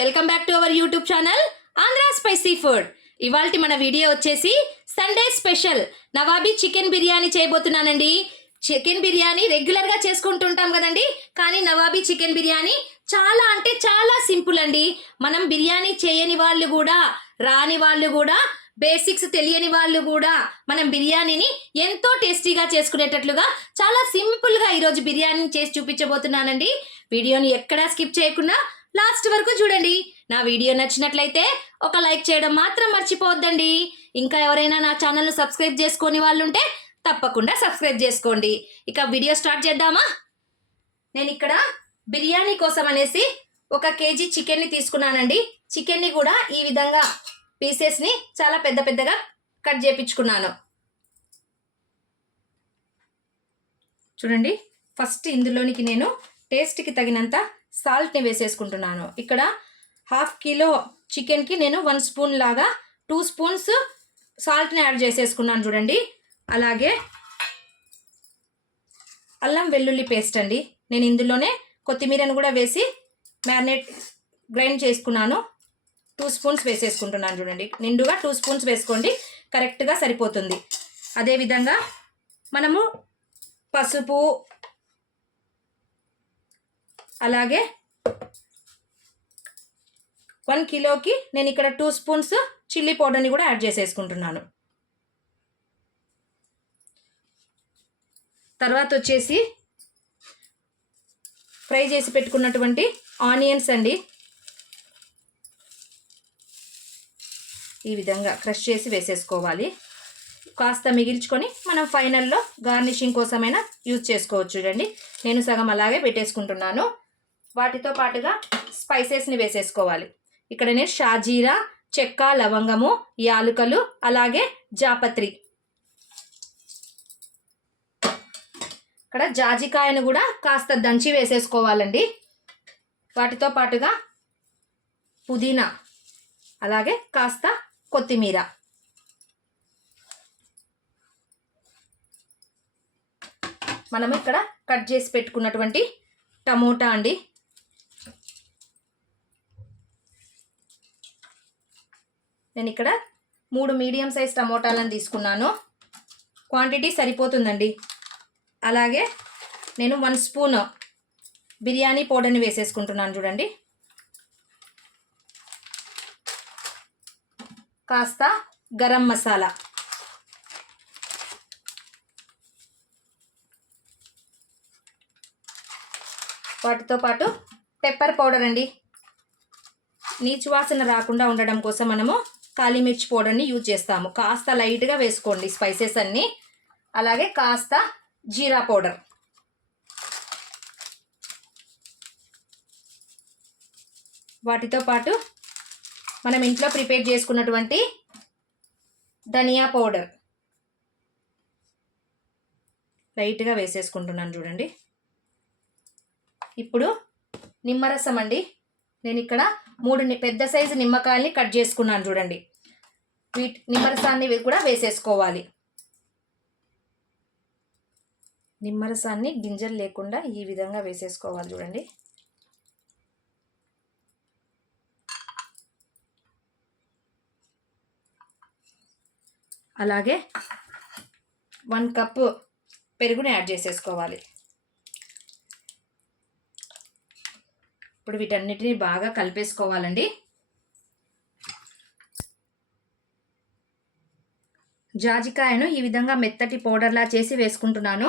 Welcome back to our YouTube channel Andhra spicy food. ఇవాల్టి మన video వచ్చేసి Sunday special nawabi chicken biryani చేయబోతున్నానండి. చికెన్ బిర్యానీ రెగ్యులర్గా చేసుకుంటుంటాం కదండి, కానీ నవాబీ చికెన్ బిర్యానీ చాలా అంటే చాలా సింపుల్ అండి. మనం బిర్యానీ చేయని వాళ్ళు కూడా, రాని వాళ్ళు కూడా, బేసిక్స్ తెలియని వాళ్ళు కూడా మనం బిర్యానీని ఎంతో టేస్టీగా చేసుకునేటట్లుగా చాలా సింపుల్గా ఈరోజు బిర్యానీ చేసి చూపించబోతున్నానండి. వీడియోని ఎక్కడా స్కిప్ చేయకుండా లాస్ట్ వరకు చూడండి. నా వీడియో నచ్చినట్లయితే ఒక లైక్ చేయడం మాత్రం మర్చిపోవద్దండి. ఇంకా ఎవరైనా నా ఛానల్ను సబ్స్క్రైబ్ చేసుకొని వాళ్ళు ఉంటే తప్పకుండా సబ్స్క్రైబ్ చేసుకోండి. ఇక వీడియో స్టార్ట్ చేద్దామా? నేను ఇక్కడ బిర్యానీ కోసం అనేసి 1 కేజీ చికెన్ని తీసుకున్నానండి. చికెన్ని కూడా ఈ విధంగా పీసెస్ని చాలా పెద్ద పెద్దగా కట్ చేయించుకున్నాను. చూడండి, ఫస్ట్ ఇందులోనికి నేను టేస్ట్కి తగినంత సాల్ట్ని వేసేసుకుంటున్నాను. ఇక్కడ 1/2 కిలో చికెన్కి నేను 1 స్పూన్ లాగా 2 స్పూన్స్ సాల్ట్ని యాడ్ చేసేసుకున్నాను చూడండి. అలాగే అల్లం వెల్లుల్లి పేస్ట్ అండి, నేను ఇందులోనే కొత్తిమీరను కూడా వేసి మ్యారినేట్ గ్రైండ్ చేసుకున్నాను. 2 స్పూన్స్ వేసేసుకుంటున్నాను చూడండి. నిండుగా 2 స్పూన్స్ వేసుకోండి, కరెక్ట్గా సరిపోతుంది. అదేవిధంగా మనము పసుపు, అలాగే 1 కిలోకి నేను ఇక్కడ 2 స్పూన్స్ చిల్లీ పౌడర్ని కూడా యాడ్ చేసేసుకుంటున్నాను. తర్వాత వచ్చేసి ఫ్రై చేసి పెట్టుకున్నటువంటి ఆనియన్స్ అండి, ఈ విధంగా క్రష్ చేసి వేసేసుకోవాలి. కాస్త మిగిల్చుకొని మనం ఫైనల్లో గార్నిషింగ్ కోసమైనా యూజ్ చేసుకోవచ్చు. చూడండి, నేను సగం అలాగే పెట్టేసుకుంటున్నాను. వాటితో పాటుగా స్పైసెస్ని వేసేసుకోవాలి. ఇక్కడ నేను షాజీరా, చెక్క, లవంగము, యాలుకలు, అలాగే జాపత్రి, ఇక్కడ జాజికాయను కూడా కాస్త దంచి వేసేసుకోవాలండి. వాటితో పాటుగా పుదీనా, అలాగే కాస్త కొత్తిమీర. మనం ఇక్కడ కట్ చేసి పెట్టుకున్నటువంటి టమోటా అండి, నేను ఇక్కడ 3 మీడియం సైజ్ టమోటాలను తీసుకున్నాను. క్వాంటిటీ సరిపోతుందండి. అలాగే నేను 1 స్పూన్ బిర్యానీ పౌడర్ని వేసేసుకుంటున్నాను చూడండి. కాస్త గరం మసాలా, వాటితో పాటు పెప్పర్ పౌడర్ అండి. నీచు వాసన రాకుండా ఉండడం కోసం మనము కాళీమిర్చి పౌడర్ని యూజ్ చేస్తాము. కాస్త లైట్గా వేసుకోండి స్పైసెస్ అన్నీ. అలాగే కాస్త జీరా పౌడర్, వాటితో పాటు మనం ఇంట్లో ప్రిపేర్ చేసుకున్నటువంటి ధనియా పౌడర్ లైట్గా వేసేసుకుంటున్నాను చూడండి. ఇప్పుడు నిమ్మరసం అండి, నేను ఇక్కడ 3 పెద్ద సైజు నిమ్మకాయల్ని కట్ చేసుకున్నాను చూడండి. నిమ్మరసాన్ని కూడా వేసేసుకోవాలి. నిమ్మరసాన్ని గింజలు లేకుండా ఈ విధంగా వేసేసుకోవాలి చూడండి. అలాగే 1 కప్పు పెరుగుని యాడ్ చేసేసుకోవాలి. ఇప్పుడు వీటన్నిటిని బాగా కలిపేసుకోవాలండి. జాజికాయను ఈ విధంగా మెత్తటి పౌడర్లా చేసి వేసుకుంటున్నాను.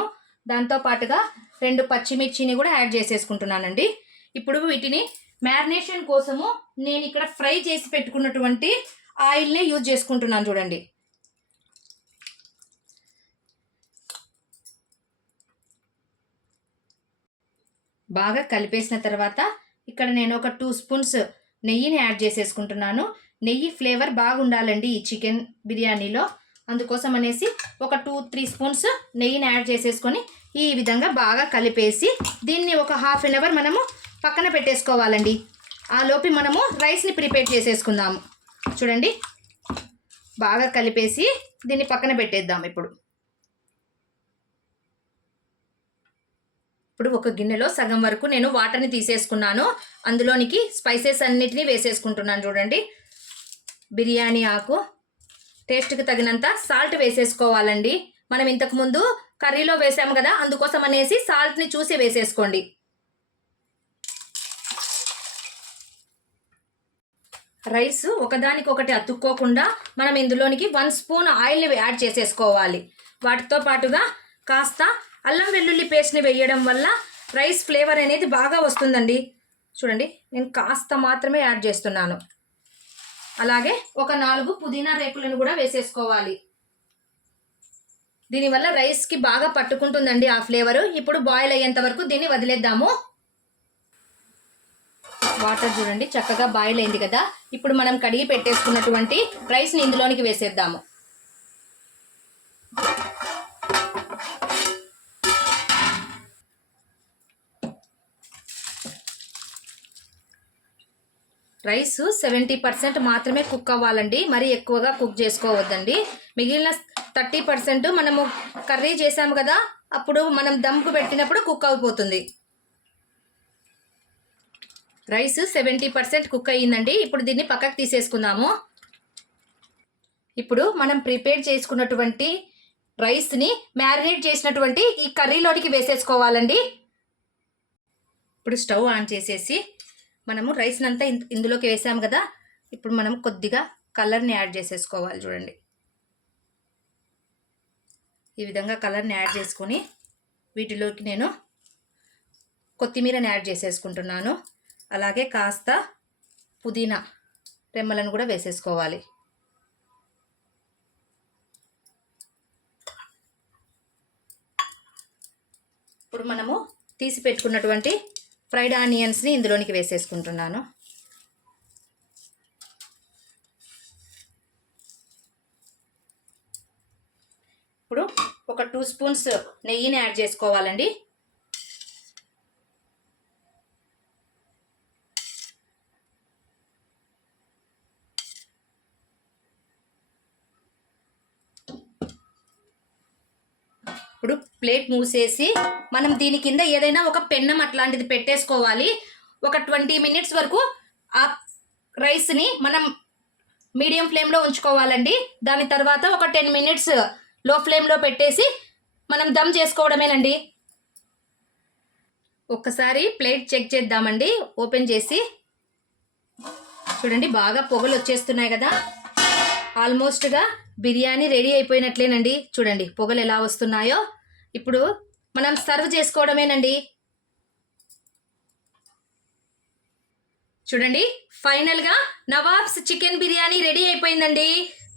దాంతో పాటుగా 2 పచ్చిమిర్చిని కూడా యాడ్ చేసేసుకుంటున్నానండి. ఇప్పుడు వీటిని మ్యారినేషన్ కోసము నేను ఇక్కడ ఫ్రై చేసి పెట్టుకున్నటువంటి ఆయిల్ని యూజ్ చేసుకుంటున్నాను చూడండి. బాగా కలిపేసిన తర్వాత ఇక్కడ నేను ఒక 2 స్పూన్స్ నెయ్యిని యాడ్ చేసేసుకుంటున్నాను. నెయ్యి ఫ్లేవర్ బాగుండాలండి ఈ చికెన్ బిర్యానీలో, అందుకోసం అనేసి ఒక 2-3 స్పూన్స్ నెయ్యిని యాడ్ చేసేసుకొని ఈ విధంగా బాగా కలిపేసి దీన్ని ఒక 1/2 అవర్ మనము పక్కన పెట్టేసుకోవాలండి. ఆ లోపు మనము రైస్ని ప్రిపేర్ చేసేసుకుందాము. చూడండి, బాగా కలిపేసి దీన్ని పక్కన పెట్టేద్దాం. ఇప్పుడు ఇప్పుడు ఒక గిన్నెలో సగం వరకు నేను వాటర్ని తీసేసుకున్నాను. అందులోనికి స్పైసెస్ అన్నిటినీ వేసేసుకుంటున్నాను. చూడండి, బిర్యానీ ఆకు, టేస్ట్కి తగినంత సాల్ట్ వేసేసుకోవాలండి. మనం ఇంతకుముందు కర్రీలో వేసాము కదా, అందుకోసం అనేసి సాల్ట్ని చూసి వేసేసుకోండి. రైస్ ఒకదానికొకటి అతుక్కోకుండా మనం ఇందులోనికి 1 స్పూన్ ఆయిల్ని యాడ్ చేసేసుకోవాలి. వాటితో పాటుగా కాస్త అల్లం వెల్లుల్లి పేస్ట్ని వేయడం వల్ల రైస్ ఫ్లేవర్ అనేది బాగా వస్తుందండి. చూడండి, నేను కాస్త మాత్రమే యాడ్ చేస్తున్నాను. అలాగే ఒక 4 పుదీనా రేకులను కూడా వేసేసుకోవాలి. దీనివల్ల రైస్కి బాగా పట్టుకుంటుందండి ఆ ఫ్లేవరు. ఇప్పుడు బాయిల్ అయ్యేంత వరకు దీన్ని వదిలేద్దాము. వాటర్ చూడండి చక్కగా బాయిల్ అయింది కదా. ఇప్పుడు మనం కడిగి పెట్టేసుకున్నటువంటి రైస్ని ఇందులోనికి వేసేద్దాము. రైస్ 70% మాత్రమే కుక్ అవ్వాలండి, మరీ ఎక్కువగా కుక్ చేసుకోవద్దండి. మిగిలిన 30% మనము కర్రీ చేసాము కదా, అప్పుడు మనం దమ్కు పెట్టినప్పుడు కుక్ అయిపోతుంది. రైస్ 70% కుక్ అయ్యిందండి. ఇప్పుడు దీన్ని పక్కకు తీసేసుకుందాము. ఇప్పుడు మనం ప్రిపేర్ చేసుకున్నటువంటి రైస్ని మ్యారినేట్ చేసినటువంటి ఈ కర్రీలోనికి వేసేసుకోవాలండి. ఇప్పుడు స్టవ్ ఆన్ చేసేసి మనము రైస్ని అంతా ఇందులోకి వేసాము కదా. ఇప్పుడు మనం కొద్దిగా కలర్ని యాడ్ చేసేసుకోవాలి. చూడండి, ఈ విధంగా కలర్ని యాడ్ చేసుకొని వీటిలోకి నేను కొత్తిమీరని యాడ్ చేసేసుకుంటున్నాను. అలాగే కాస్త పుదీనా రెమ్మలను కూడా వేసేసుకోవాలి. ఇప్పుడు మనము తీసి పెట్టుకున్నటువంటి ఫ్రైడ్ ఆనియన్స్ని ఇందులోనికి వేసేసుకుంటున్నాను. ఇప్పుడు ఒక 2 స్పూన్స్ నెయ్యిని యాడ్ చేసుకోవాలండి. ఇప్పుడు ప్లేట్ మూసేసి మనం దీని కింద ఏదైనా ఒక పెన్నం అట్లాంటిది పెట్టేసుకోవాలి. ఒక 20 మినిట్స్ వరకు ఆ రైస్ని మనం మీడియం ఫ్లేమ్లో ఉంచుకోవాలండి. దాని తర్వాత ఒక 10 మినిట్స్ లో ఫ్లేమ్లో పెట్టేసి మనం దమ్ చేసుకోవడమేనండి. ఒక్కసారి ప్లేట్ చెక్ చేద్దామండి. ఓపెన్ చేసి చూడండి, బాగా పొగలు వచ్చేస్తున్నాయి కదా. ఆల్మోస్ట్గా బిర్యానీ రెడీ అయిపోయినట్లేనండి. చూడండి పొగలు ఎలా వస్తున్నాయో. ఇప్పుడు మనం సర్వ్ చేసుకోవడమేనండి. చూడండి, ఫైనల్గా నవాబ్స్ చికెన్ బిర్యానీ రెడీ అయిపోయిందండి.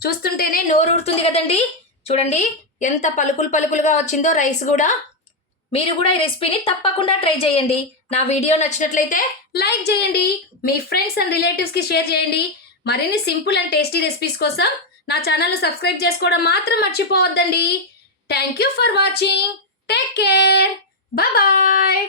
చూస్తుంటేనే నోరూరుతుంది కదండి. చూడండి ఎంత పలుకులు పలుకులుగా వచ్చిందో రైస్ కూడా. మీరు కూడా ఈ రెసిపీని తప్పకుండా ట్రై చేయండి. నా వీడియో నచ్చినట్లయితే లైక్ చేయండి, మీ ఫ్రెండ్స్ అండ్ రిలేటివ్స్కి షేర్ చేయండి. మరిన్ని సింపుల్ అండ్ టేస్టీ రెసిపీస్ కోసం నా ఛానల్ను సబ్స్క్రైబ్ చేసుకోవడం మాత్రం మర్చిపోవద్దండి. Thank you for watching. Take care. Bye.